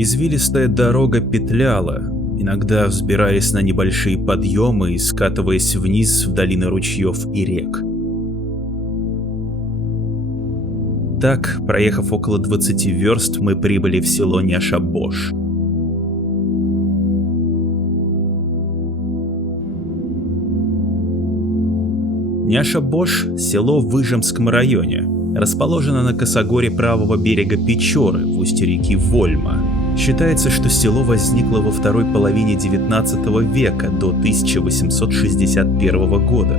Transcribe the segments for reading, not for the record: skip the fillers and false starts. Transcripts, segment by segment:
Извилистая дорога петляла, иногда взбираясь на небольшие подъемы и скатываясь вниз в долины ручьев и рек. Так, проехав около 20 верст, мы прибыли в село Няша-Бош. Няша-Бош – село в Выжемском районе, расположено на косогоре правого берега Печоры в устье реки Вольма. Считается, что село возникло во второй половине 19 века до 1861 года.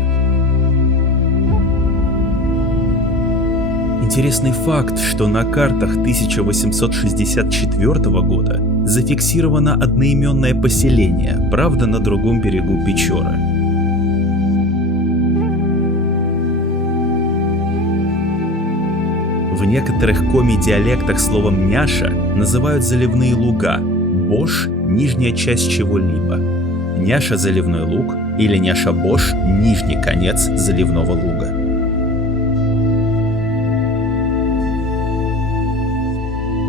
Интересный факт, что на картах 1864 года зафиксировано одноименное поселение, правда, на другом берегу Печоры. В некоторых коми-диалектах словом «няша» называют заливные луга, «бош» — нижняя часть чего-либо, «няша» — заливной луг или «няша-бош» — нижний конец заливного луга.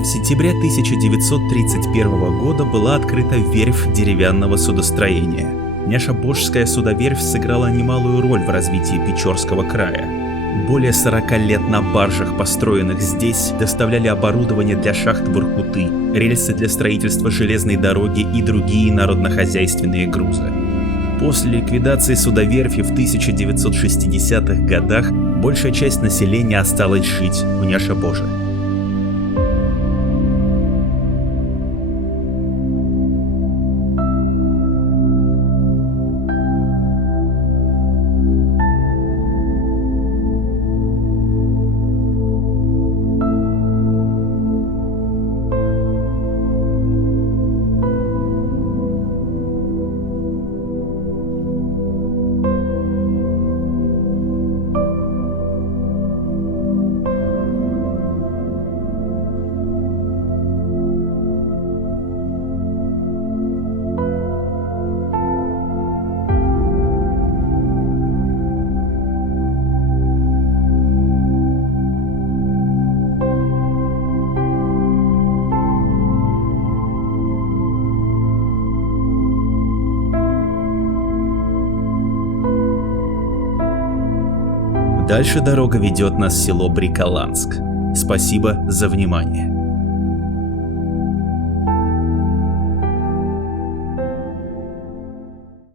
В сентябре 1931 года была открыта верфь деревянного судостроения. Няша-бошская судоверфь сыграла немалую роль в развитии Печорского края. Более 40 лет на баржах, построенных здесь, доставляли оборудование для шахт Воркуты, рельсы для строительства железной дороги и другие народнохозяйственные грузы. После ликвидации судоверфи в 1960-х годах большая часть населения осталась жить в Няша-Боже. Дальше дорога ведет нас в село Бриколанск. Спасибо за внимание.